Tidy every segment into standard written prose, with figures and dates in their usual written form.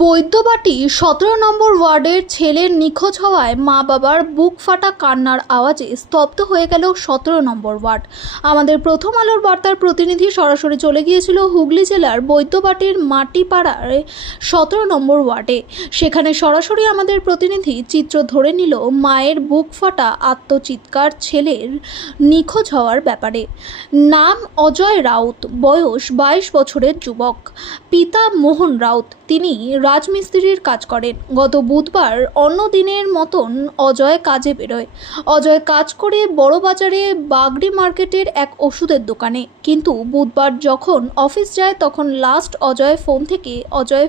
বৈদ্যবাটি 17 নম্বর ওয়ার্ডের ছেলের নিখোঁজ হওয়ায় মা বাবার বুক ফাটা কান্নার আওয়াজে স্তব্ধ হয়ে গেল 17 নম্বর ওয়ার্ড। আমাদের প্রথম আলোর বার্তার প্রতিনিধি সরাসরি চলে গিয়েছিল হুগলি জেলার বৈদ্যবাটির মাটিপাড়ার 17 নম্বর ওয়ার্ডে। সেখানে সরাসরি আমাদের প্রতিনিধি চিত্র ধরে নিল মায়ের বুক ফাটা আত্মচিৎকার ছেলের নিখোঁজ হওয়ার ব্যাপারে। নাম অজয় রাউত, বয়স 22 বছরের যুবক, পিতা মোহন রাউত, তিনি রাজমিস্ত্রির কাজ করেন। গত বুধবার অন্য দিনের মতন অজয় কাজে বেরোয়। অজয় কাজ করে বড় বাজারে বাগড়ি মার্কেটের এক ওষুধের দোকানে, কিন্তু বুধবার যখন অফিস যায় তখন লাস্ট অজয়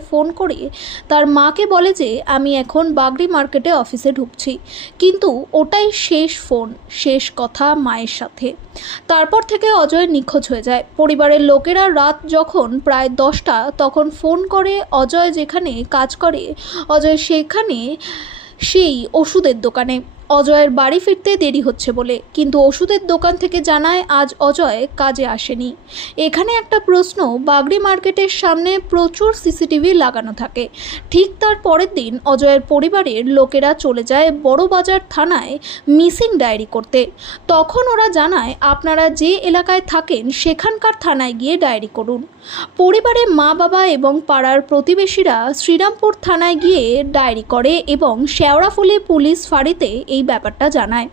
ফোন করে তার মাকে বলে যে আমি এখন বাগড়ি মার্কেটে অফিসে ঢুকছি, কিন্তু ওটাই শেষ ফোন, শেষ কথা মায়ের সাথে। তারপর থেকে অজয় নিখোঁজ হয়ে যায়। পরিবারের লোকেরা রাত যখন প্রায় 10টা তখন ফোন করে অজয় যেখানে কাজ করে, অজয় সেখানে সেই ওষুধের দোকানে। অজয়ের বাড়ি ফিরতে দেরি হচ্ছে বলে, কিন্তু ওষুধের দোকান থেকে জানায় আজ অজয় কাজে আসেনি। এখানে একটা প্রশ্ন, বাগড়ি মার্কেটের সামনে প্রচুর সিসিটিভি লাগানো থাকে। ঠিক তার পরের দিন অজয়ের পরিবারের লোকেরা চলে যায় বড়বাজার থানায় মিসিং ডায়েরি করতে। তখন ওরা জানায় আপনারা যে এলাকায় থাকেন সেখানকার থানায় গিয়ে ডায়েরি করুন। পরিবারের মা বাবা এবং পাড়ার প্রতিবেশীরা শ্রীরামপুর থানায় গিয়ে ডায়েরি করে এবং শেওড়াফুলি পুলিশ ফাঁড়িতে এই ব্যাপারটা জানায়,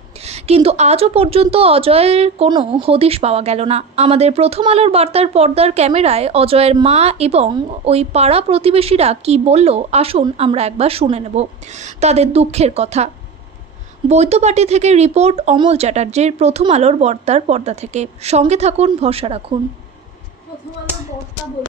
কিন্তু আজও পর্যন্ত অজয়ের কোনো হদিশ পাওয়া গেল না। আমাদের প্রথম আলোর বার্তার পর্দার ক্যামেরায় অজয়ের মা এবং ওই পাড়া প্রতিবেশীরা কি বলল, আসুন আমরা একবার শুনে নেব তাদের দুঃখের কথা। বৈদ্যবাটি থেকে রিপোর্ট অমল চ্যাটার্জির প্রথম আলোর বার্তার পর্দা থেকে। সঙ্গে থাকুন, ভরসা রাখুন।